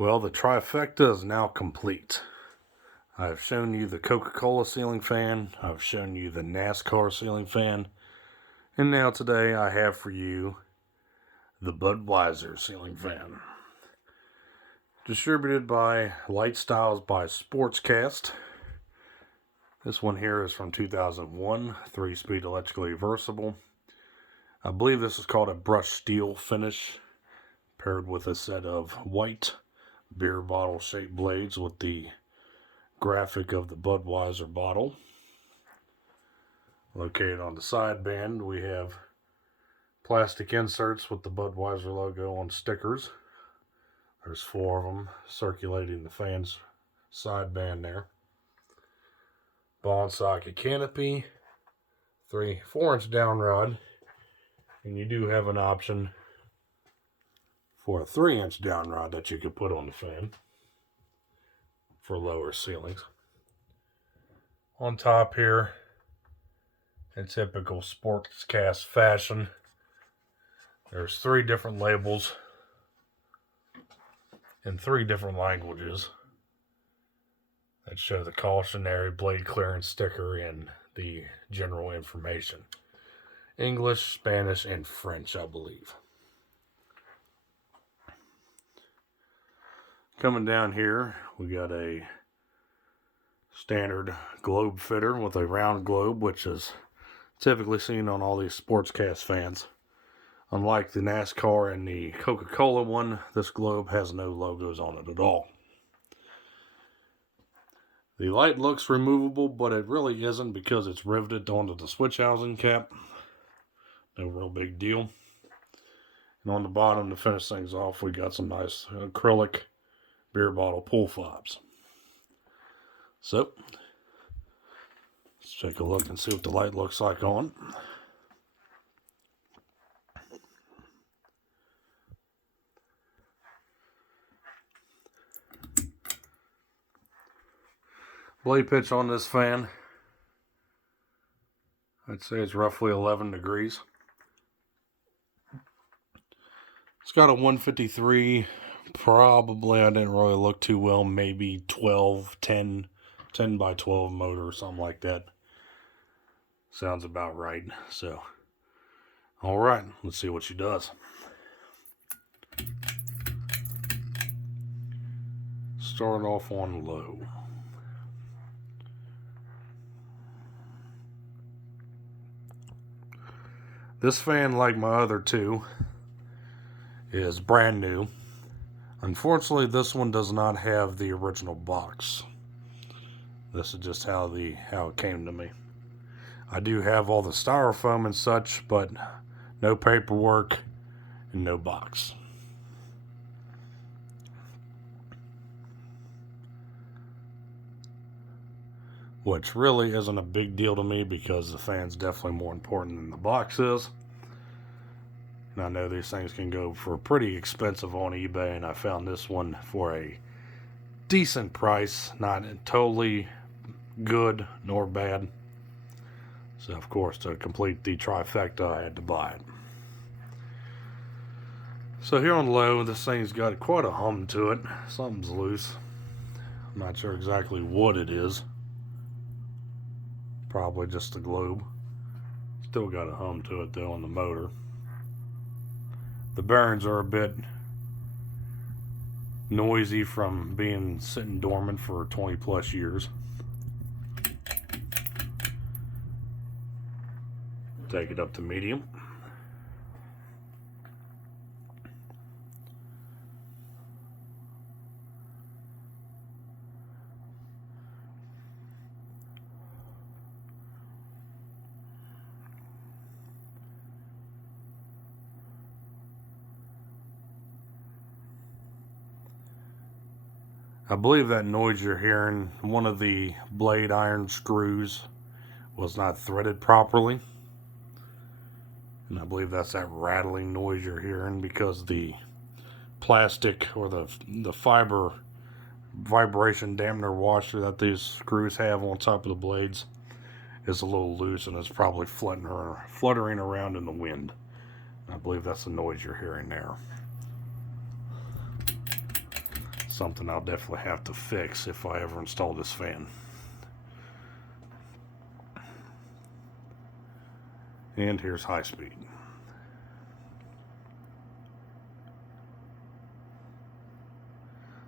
Well, the trifecta is now complete. I've shown you the Coca-Cola ceiling fan, I've shown you the NASCAR ceiling fan, and now today I have for you the Budweiser ceiling fan. Distributed by Lightstyles by Sportscast. This one here is from 2001, 3-speed electrically reversible. I believe this is called a brushed steel finish, paired with a set of white beer bottle shaped blades with the graphic of the Budweiser bottle. Located on the side band, we have plastic inserts with the Budweiser logo on stickers. There's 4 of them circulating the fan's side band there. Ball and socket canopy, 4-inch down rod, and you do have an option for a 3-inch down rod that you could put on the fan for lower ceilings. On top here, in typical Sportscast fashion, there's 3 different labels in 3 different languages that show the cautionary blade clearance sticker and the general information. English, Spanish, and French, I believe. Coming down here, we got a standard globe fitter with a round globe, which is typically seen on all these Sportscast fans. Unlike the NASCAR and the Coca-Cola one, this globe has no logos on it at all. The light looks removable, but it really isn't because it's riveted onto the switch housing cap. No real big deal. And on the bottom, to finish things off, we got some nice acrylic beer bottle pull fobs. So, let's take a look and see what the light looks like on. Blade pitch on this fan, I'd say it's roughly 11 degrees. It's got a 153, probably, I didn't really look too well, maybe 10 by 12 motor or something like that. Sounds about right. So, alright, let's see what she does. Start off on low. This fan, like my other 2, is brand new. Unfortunately, this one does not have the original box. This is just how it came to me. I do have all the styrofoam and such, but no paperwork and no box. Which really isn't a big deal to me because the fan's definitely more important than the box is. And I know these things can go for pretty expensive on eBay, and I found this one for a decent price. Not totally good nor bad. So, of course, to complete the trifecta, I had to buy it. So here on low, this thing's got quite a hum to it. Something's loose. I'm not sure exactly what it is. Probably just the globe. Still got a hum to it though on the motor. The bearings are a bit noisy from being sitting dormant for 20 plus years. Take it up to medium. I believe that noise you're hearing, one of the blade iron screws was not threaded properly. And I believe that's that rattling noise you're hearing because the plastic or the fiber vibration dampener washer that these screws have on top of the blades is a little loose and it's probably fluttering around in the wind. I believe that's the noise you're hearing there. something I'll definitely have to fix if I ever install this fan. And here's high speed.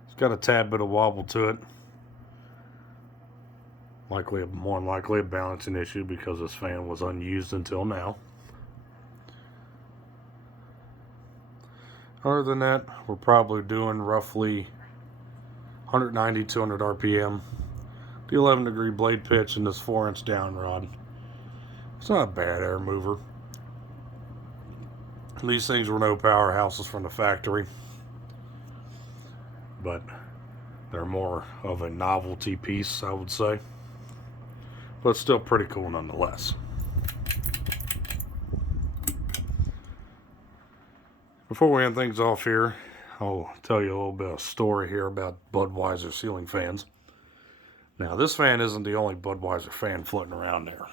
It's got a tad bit of wobble to it. More than likely a balancing issue because this fan was unused until now. Other than that, we're probably doing roughly 190, 200 RPM. The 11 degree blade pitch and this 4-inch down rod. It's not a bad air mover. These things were no powerhouses from the factory, but they're more of a novelty piece, I would say. But still pretty cool nonetheless. Before we end things off here, I'll tell you a little bit of story here about Budweiser ceiling fans. Now, this fan isn't the only Budweiser fan floating around there.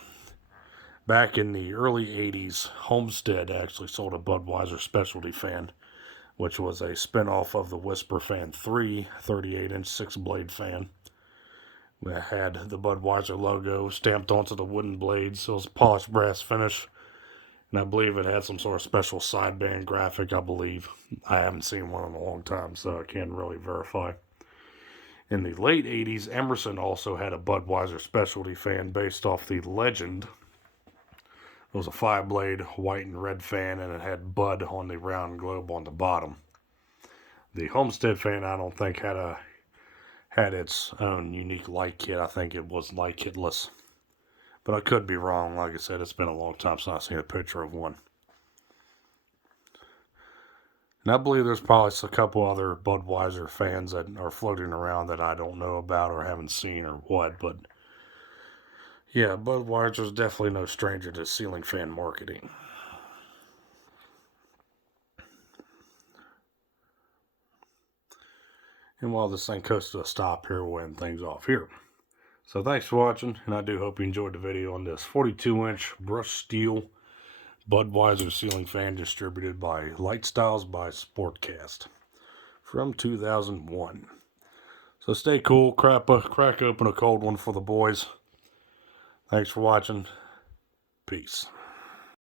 Back in the early 80s, Homestead actually sold a Budweiser specialty fan, which was a spin-off of the Whisper Fan 3 38-inch 6-blade fan. It had the Budweiser logo stamped onto the wooden blades. It was a polished brass finish, and I believe it had some sort of special sideband graphic, I believe. I haven't seen one in a long time, so I can't really verify. In the late 80s, Emerson also had a Budweiser specialty fan based off the Legend. It was a 5-blade white and red fan, and it had Bud on the round globe on the bottom. The Homestead fan, I don't think, had its own unique light kit. I think it was light kitless. But I could be wrong. Like I said, it's been a long time since I've seen a picture of one. And I believe there's probably a couple other Budweiser fans that are floating around that I don't know about or haven't seen or what. But yeah, Budweiser's definitely no stranger to ceiling fan marketing. And while this thing comes to a stop here, we'll end things off here. So thanks for watching, and I do hope you enjoyed the video on this 42-inch brushed steel Budweiser ceiling fan distributed by Lightstyles by Sportscast from 2001. So stay cool, crack open a cold one for the boys. Thanks for watching. Peace.